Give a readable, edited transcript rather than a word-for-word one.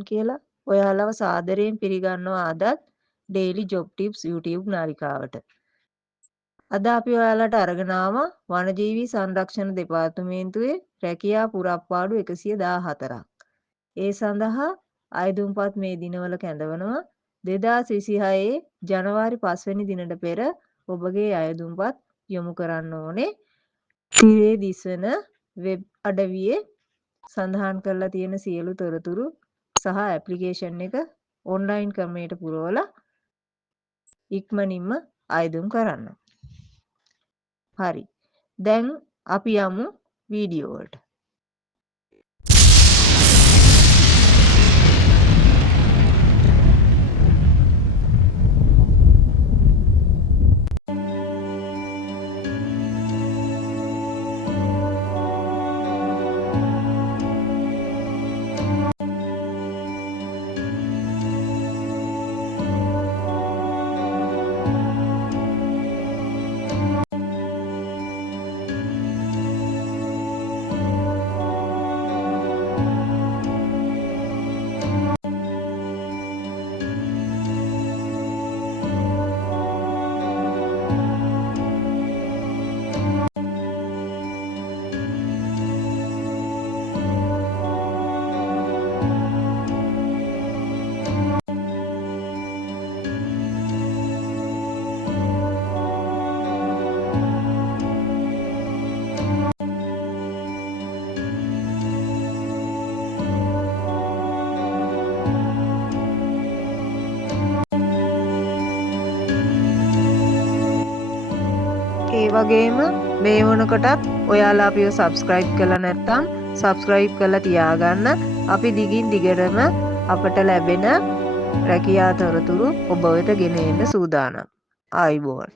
everyone කියලා ඔයාලව සාදරයෙන් පිළිගන්නවා අදත් daily job tips YouTube නාලිකාවට. අද අපි ඔයාලට අරගෙන ආවා වනජීවි සංරක්ෂණ දෙපාර්තමේන්තුවේ රැකියා පුරප්පාඩු 114ක්. ඒ සඳහා අයදුම්පත් මේ දිනවල කැඳවනවා 2026 ජනවාරි 5 වෙනි දිනට පෙර ඔබගේ අයදුම්පත් යොමු කරන්න ඕනේ. තිරේ දිස්වන වෙබ් අඩවියේ සඳහන් කරලා තියෙන සියලු තොරතුරු සහ ඇප්ලිකේෂන් එක ඔන්ලයින් ක්‍රමයට පුරවලා ඉක්මනින්ම අයදුම් කරන්න. හරි. දැන් අපි යමු වීඩියෝ වලට. ඒ වගේම මේ වුණකොටත් ඔයාලා අපිව subscribe කරලා නැත්නම් subscribe කරලා තියාගන්න. අපි දිගින් දිගටම අපට ලැබෙන රැකියා තොරතුරු ඔබ වෙත ගෙන එන්න සූදානම්. ආයුබෝවන්.